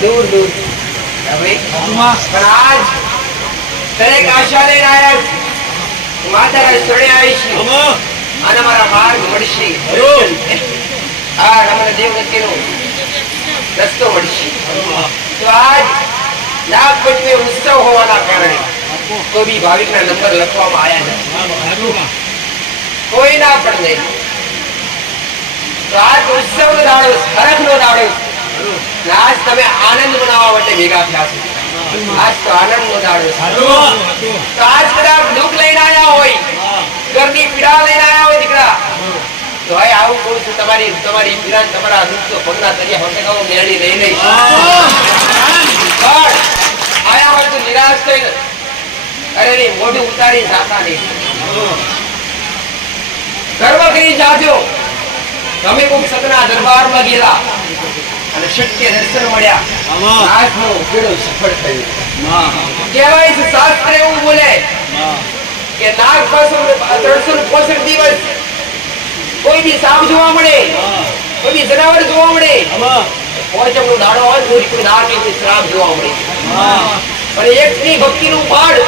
दूर दूर आज દરેક આશા લઈને આવ્યા માતા શરણે આવીશ અને મારા માર્ગ મળશે આ રમણ દેવગતિનો રસ્તો મળશે તો આજ નાગપંચમી ઉત્સવ હોવાના કારણે કોઈ બી ભાવિકના નંબર લખવામાં આવ્યા નથી કોઈ ના પણ નહીં તો આજ ઉત્સવનો દાડો હરખનો દાડો આજ તમે આનંદ મનાવવા માટે ભેગા થયા છો આજ તો આનંદનો દાડો છે તો આજ કદાચ દુઃખ લઈને આવ્યા હોય ઘરની પીડા લઈને આવ્યા હોય દીકરા તો ભાઈ આવું કહું છું તમારી પીડા તમારા દુઃખ તો ભગના તરિયા હોટેલો મેળી લઈ લઈ પણ આયા હોય તો નિરાશ થઈને અરે નહીં મોઢું ઉતારી જાતા નહીં ગર્વ કરી જાજો તમે કોઈક સતના દરબારમાં ગયેલા અને શક્ય દર્શન મળ્યા આજનો ખેડો સફળ થયો કહેવાય છે શાસ્ત્ર એવું બોલે કે નાગ પાસે 365 દિવસ કોઈ બી સાપ જોવા મળે કોઈ બી જનાવર જોવા મળે પોચમનો દાડો હોય તો કોઈ નાગ કે શ્રાપ જોવા મળે પણ એકની ભક્તિનું ફળ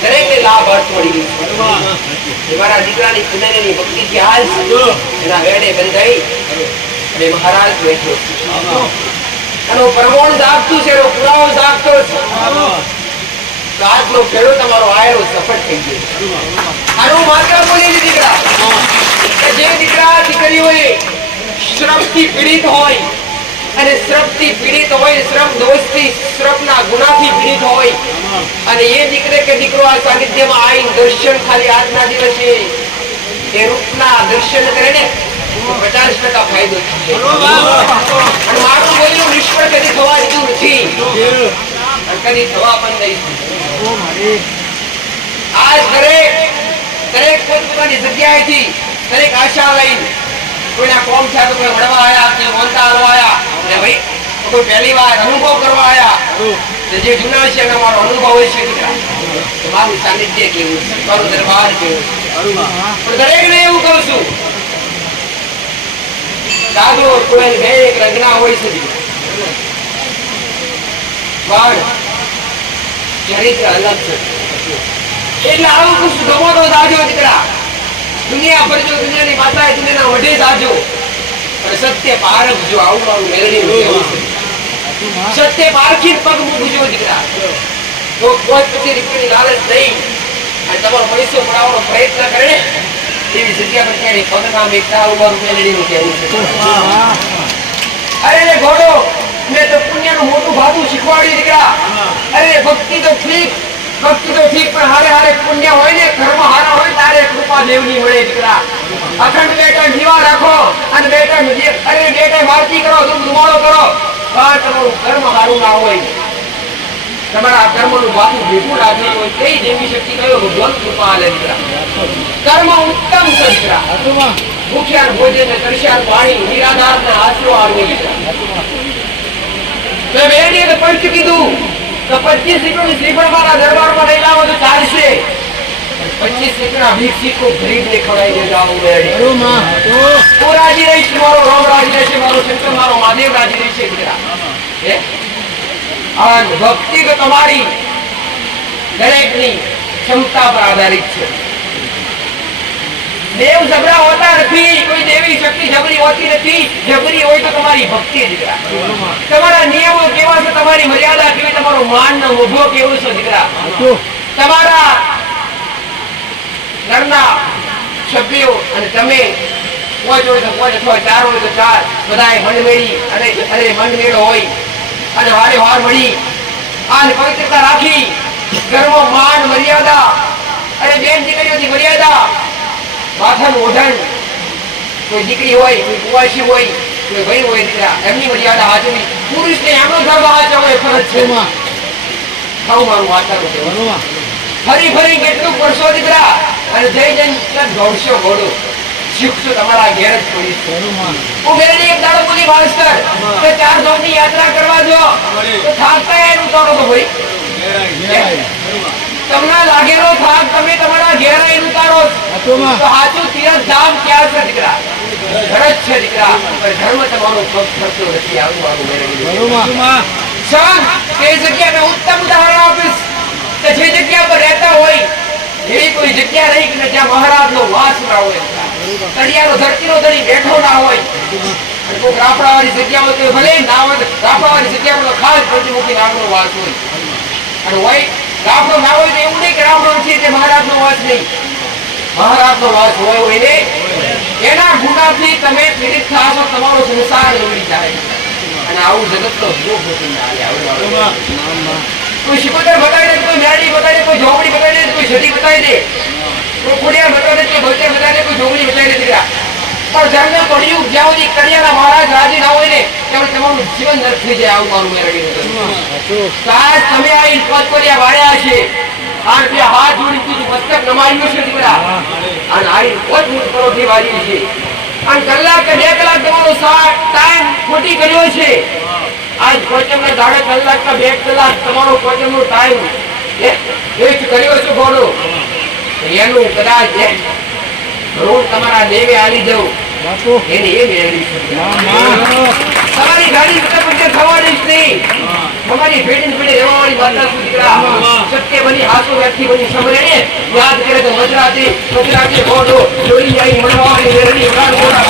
દરેકને લાભ અર્થ મળી ગયું મારા દીકરાની પુનરની ભક્તિથી હાલ એના વેડે બંધાઈ અને મહારાજ બેઠો અને પરમોણ જાગતું છે પુરાવો જાગતો છે આજનો ખેડૂત તમારો આયરો સફળ થઈ ગયો આનું માત્ર બોલી દીકરા કે જે દીકરા દીકરીઓએ શ્રમથી પીડિત હોય અને શ્રમથી પીડિત હોય શ્રમ દોષથી શ્રમના ગુનાથી પીડિત હોય અને એ દીકરે કે દીકરો આ સાનિધ્યમાં આવીને દર્શન ખાલી આજના દિવસે એ રૂપના દર્શન કરે ને 50% ફાયદો થશે અને મારું બોલ્યું નિષ્ફળ કદી થવા દીધું નથી અને કદી થવા પણ નહીં આજ દરેક પોતપોતાની જગ્યાએથી દરેક આશા લઈને કોઈના કોમ થયા તો કોઈ મળવા આવ્યા કે મોનતા હાલવા આવ્યા અને ભાઈ કોઈ પહેલી વાર અનુભવ કરવા આવ્યા જે જૂના છે એનો મારો અનુભવ હોય છે દીકરા મારું સાનિધ્ય કેવું છે મારો દરબાર કેવું પણ દરેકને એવું કહું છું દાદો કોઈ બે એક રંગના હોય છે પણ ચરિત્ર અલગ છે એટલે આવું કુછ ગમો તો દાજો દીકરા દુનિયા પર જો દુનિયાની માતાએ દુનિયાના વઢે જાજો અને સત્ય પારખ જો આવું આવું મેળવી સત્ય પારખી પગ મૂકજો દીકરા તો કોઈ પછી રીતની લાલચ નહીં અને તમારો પૈસો પડાવવાનો પ્રયત્ન કરે ને એવી જગ્યા પર ક્યાંય પગના મેઘતા ઉભા મેળવીનું કહેવું છે અરે ઘોડો મેં તો પુણ્યનું મોટું ભાતું શીખવાડ્યું દીકરા અરે ભક્તિ તો ઠીક પણ હારે હારે પુણ્ય હોય ને કર્મ હારા હોય તારે કૃપા દેવની મળે દીકરા અખંડ બેટા જીવા રાખો અને બેટા અરે બેટા મારતી કરો ધૂમાડો કરો પણ તમારું કર્મ હારું ના હોય તમારા કર્મનું બાકી ભેગું લાગેલું હોય કઈ દેવી શક્તિ કયો ભગવાન કૃપા આલે દીકરા. કર્મ ઉત્તમ છે દીકરા. ભૂખ્યા ભોજન ને તરસ્યા પાણી નિરાધાર ને આશરો આવે દીકરા. મેં બેની તો પંચ કીધું તો 25 લીટરની શ્રીફળ મારા દરબારમાં લઈ લાવો તો ચાલશે. 25 લીટરના ભિક્ષિકો ગરીબને ખવડાવી દેજો આવું બેડી. હું રાજી રહીશ, મારો રામ રાજી રહેશે, મારો શંકર મારો મહાદેવ રાજી રહેશે દીકરા. અને ભક્તિ તો તમારી દરેકની ક્ષમતા પર આધારિત છે. દેવ જબરા હોતા નથી, કોઈ દેવી શક્તિ જબરી હોતી નથી. જબરી હોય તો તમારી ભક્તિ દીકરા. તમારા નિયમો કેવા છે, તમારી મર્યાદા કેવી, તમારો માન નો ઉભો કેવો છે દીકરા. તમારા ઘરના સભ્યો અને તમે કોઈ હોય તો કોઈ અથવા 4 હોય તો 4 બધાએ મન મેળી અને મન મેળો હોય અને વારે વાર મળી અને પવિત્રતા રાખી ઘરમાં માન મર્યાદા અને બેન દીકરીઓની મર્યાદા માથાનું ઓઢણ, કોઈ દીકરી હોય, કોઈ કુવાસી હોય, કોઈ ભાઈ હોય દીકરા, એમની મર્યાદા હાચવી. પુરુષને એમનો ધર્મ હાચવવો એ ફરજ છે. ખાવું મારું વાંચવાનું છે. ફરી ફરી કેટલું કરશો દીકરા અને જય જન દોડશો ઘોડો શીખશો તમારા ઘેર જ પડીશ. હું બેની એક દાડો બોલી માસ્ટર કે 4 ધામની યાત્રા કરવા જો તો થાકતા એનું ઉતારો તો ભાઈ તમને લાગેલો થાક તમે તમારા ઘેર એનું ઉતારો તો સાચું તીરથ ધામ ક્યાં છે દીકરા? ઘર જ છે દીકરા. પણ ધર્મ તમારો પગ ફરતો નથી. આવું મારું મેળવી તે જગ્યા મેં ઉત્તમ ઉદાહરણ આપીશ કે જે જગ્યા પર રહેતા હોય એવી કોઈ જગ્યા નહીં કે જ્યાં મહારાજનો વાસ ના હોય, તળિયાનો ધરતીનો ધણી બેઠો ના હોય. કોઈ રાફડાવાળી જગ્યા હોય તો ભલે ના હોય, રાફડાવાળી જગ્યા પર ખાસ પ્રતિમુખી નાગનો વાસ હોય. અને હોય રાફડો ના હોય તો એવું નહીં કે રાફડો છે તે મહારાજનો વાસ નહીં. મહારાજનો વાસ હોય ને એના ગુનાથી તમે પીડિત થાશો, તમારો સંસાર ઉડી જાય. અને આવું જગતનો ભોગ હોતી ના કોઈ શિકોતર બતાવી દે, કોઈ મેરડી બતાવી દે, કોઈ ઝોપડી બતાવી દે, કોઈ છડી બતાવી દે, કોઈ ખોડિયા બતાવી દે, કોઈ ભોજન બતાવી દે, કોઈ ઝોપડી બતાવી દે દીકરા. પણ જન્મ પડ્યું જ્યાં સુધી કડિયાના મહારાજ રાજી ના હોય ને ત્યાં તમારું જીવન નર્ક થઈ જાય. આવું મારું મેરડી સાહેબ તમે આ પદકોરિયા વાળ્યા છે અને બે હાથ જોડી કીધું મસ્તક નમાયું છે દીકરા. અને આ પોત પરોઠી વાળી છે અને કલાક કે 2 કલાક તમારો ટાઈમ ખોટી કર્યો છે. આજ કોચમ દાડે કલાક કે 2 કલાક તમારો કોચમ નો ટાઈમ વેસ્ટ કર્યો છે ઘોડો. એનું કદાચ રોડ તમારા દેવે આલી દઉં એને એ મેળવી છે. તમારી ગાડી બધા થવાની જ નહીં. તમારી ભેટી ભેટી રહેવાવાળી માતા દીકરા સત્ય બની હાસો વ્યક્તિ બની સમરે ને યાદ કરે તો મજરાતી ઘોડો જોઈ જાય મળવાની મેળવી ઉડાડ ઘોડા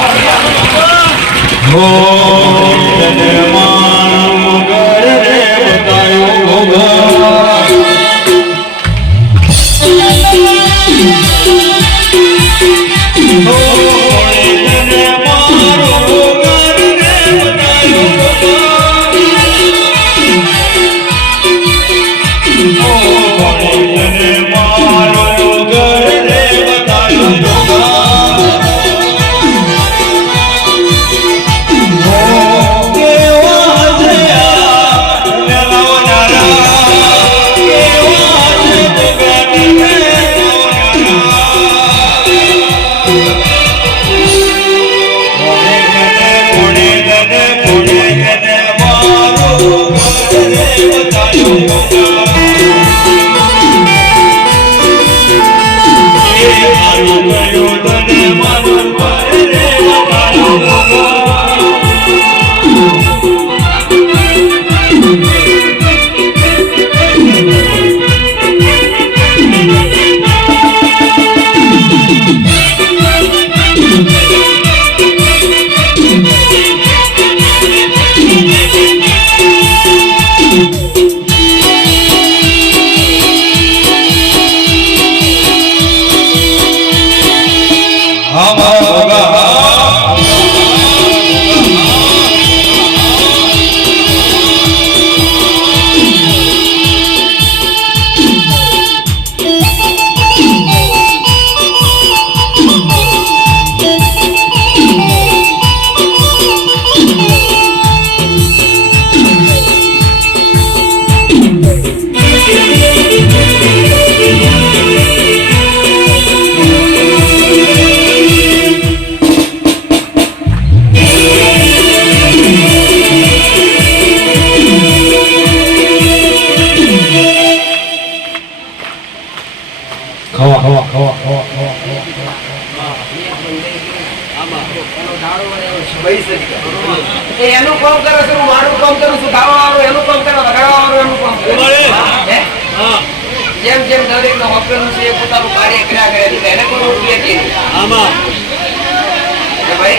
કે ભાઈ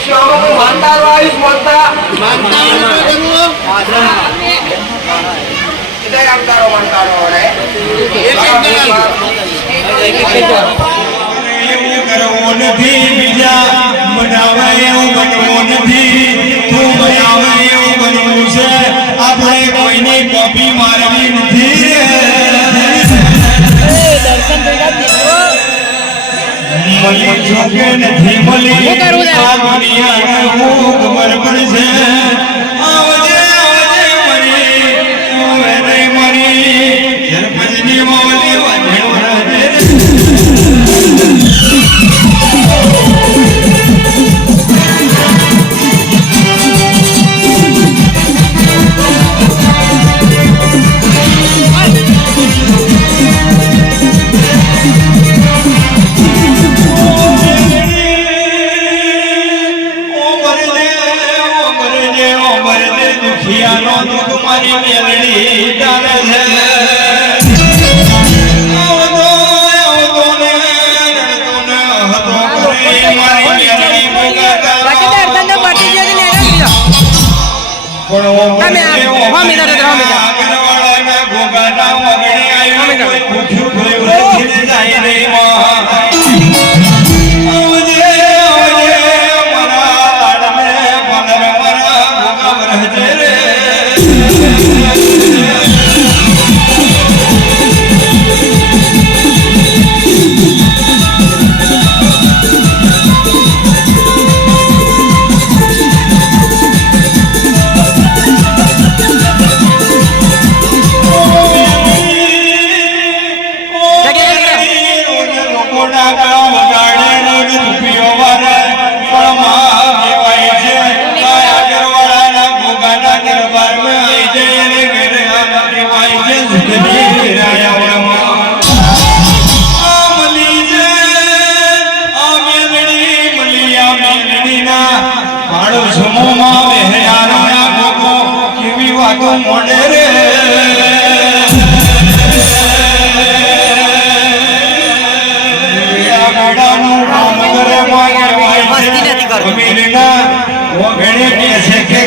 શું આમાં કોઈ માનતારો આવીશ માનતા किधर हम तारो मन तारो हो रहे કરવો નથી બીજા બનાવે એવું બનવું નથી તું બનાવે એવું બનવું છે આપણે કોઈની કોપી મારવી નથી મળી જોકે નથી મળી આ દુનિયાને હું ખબર પડશે આવજે આવજે મરી તું એને મરી જરપજની મોલી વાંધો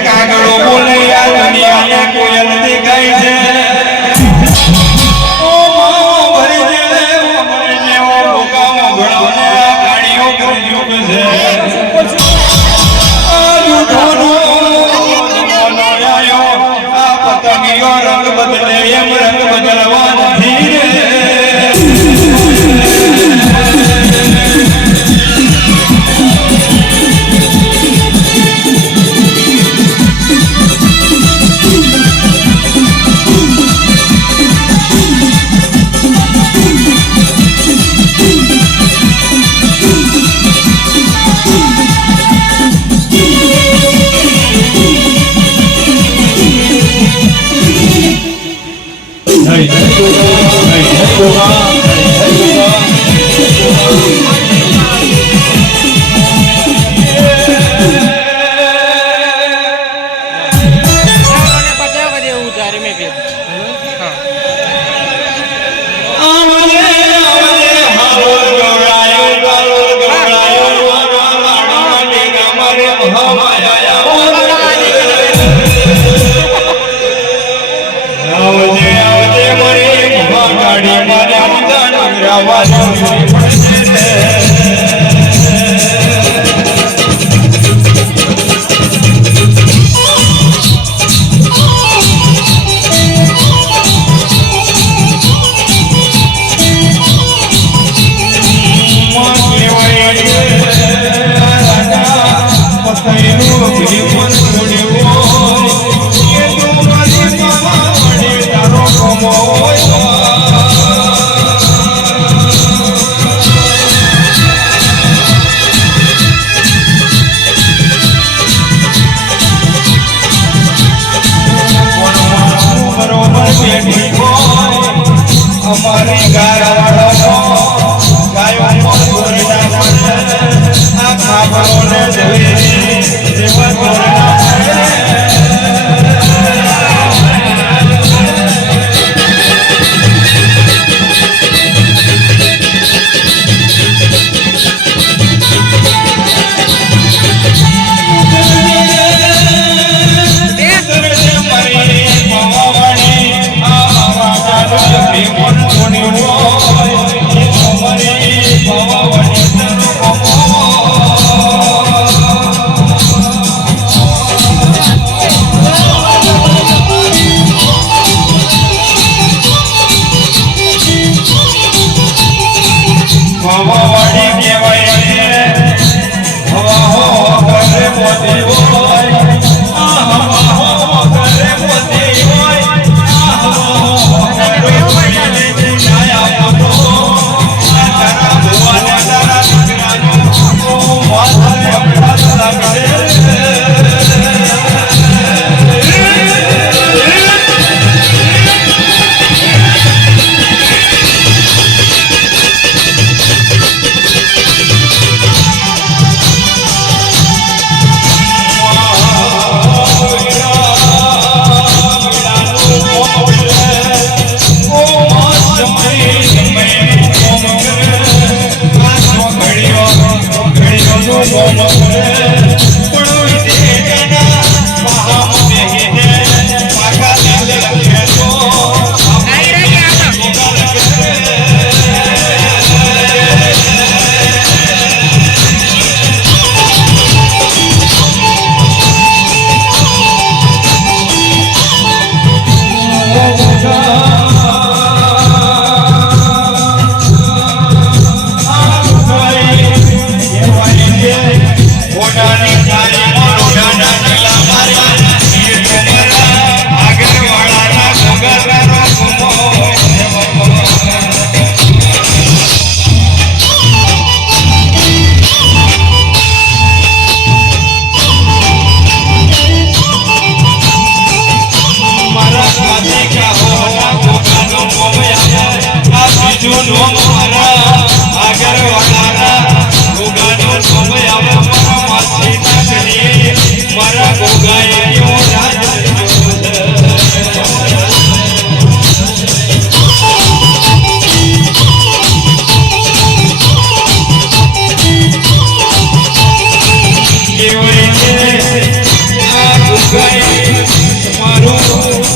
કાગળો બોલે આ દુનિયાને કોયલ દેખાય છે રંગ બદલે એમ રંગ બદલવા નથી આવજે આવજે મરી ગાડી મારી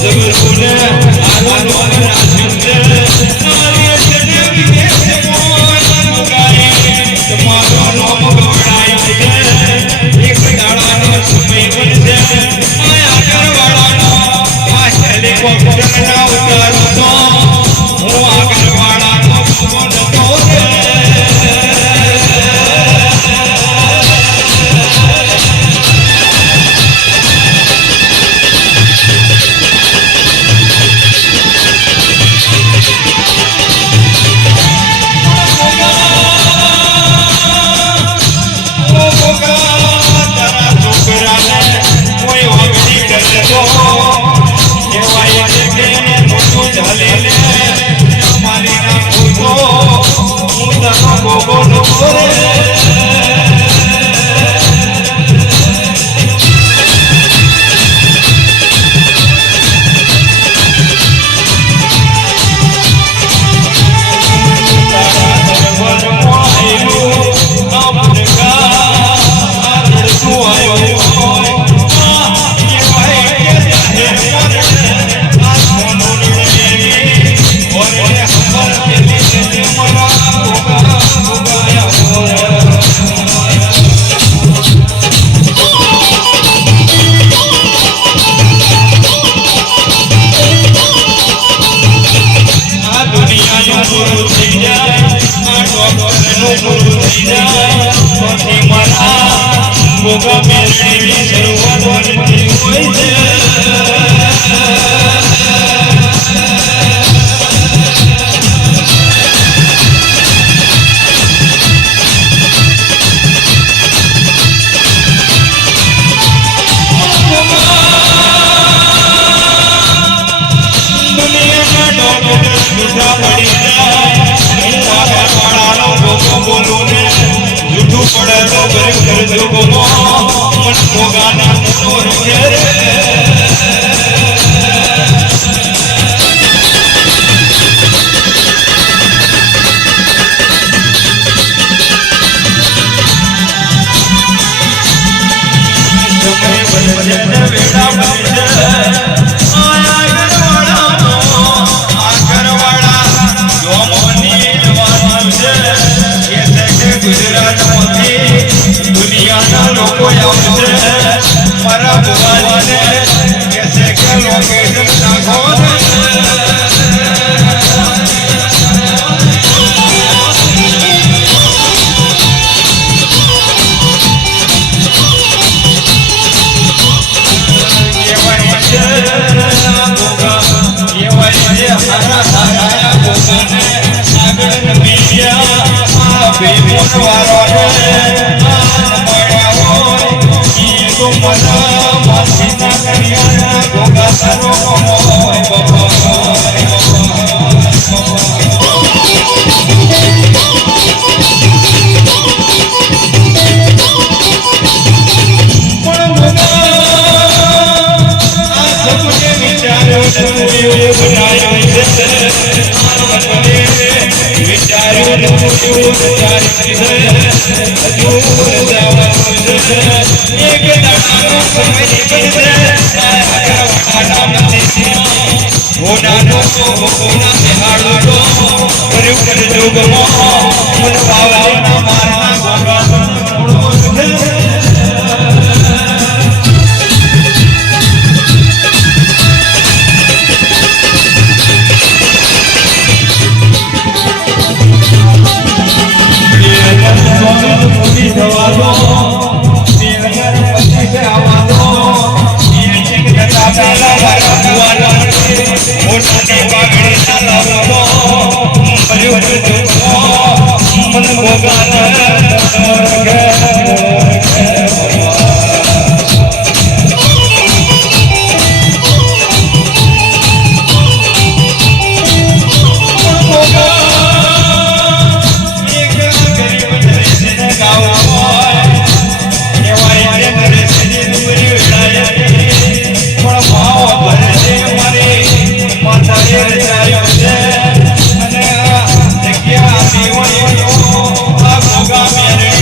સગુને આનો રાખ્યું છે આલે જડવી કે મોય ગાય તમારો નામ ગવડાય છે એક દાડાનો સમય બનશે આ આગળવાળાનો આ હેલિકોપ્ટરના ઉતારો તો હું આગળવાળાનો ફોન તો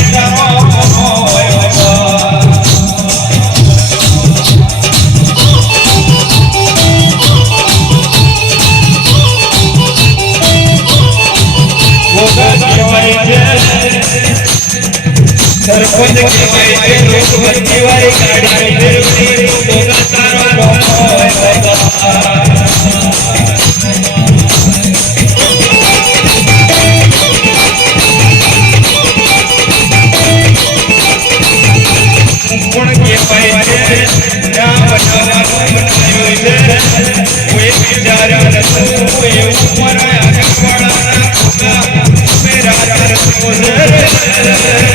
જગ્યા સરપંચ કહેવાય છે લોક વસ્તીવાળી ગાડી ફેરવી તો તારો મોકો કોણ કહેવાય છે ત્યાં બનાવવાનું બનાવ્યું છે કોઈ વિચાર્યું નતું એવું મારા આગળવાળાના ખોટા મેરા કરતો છે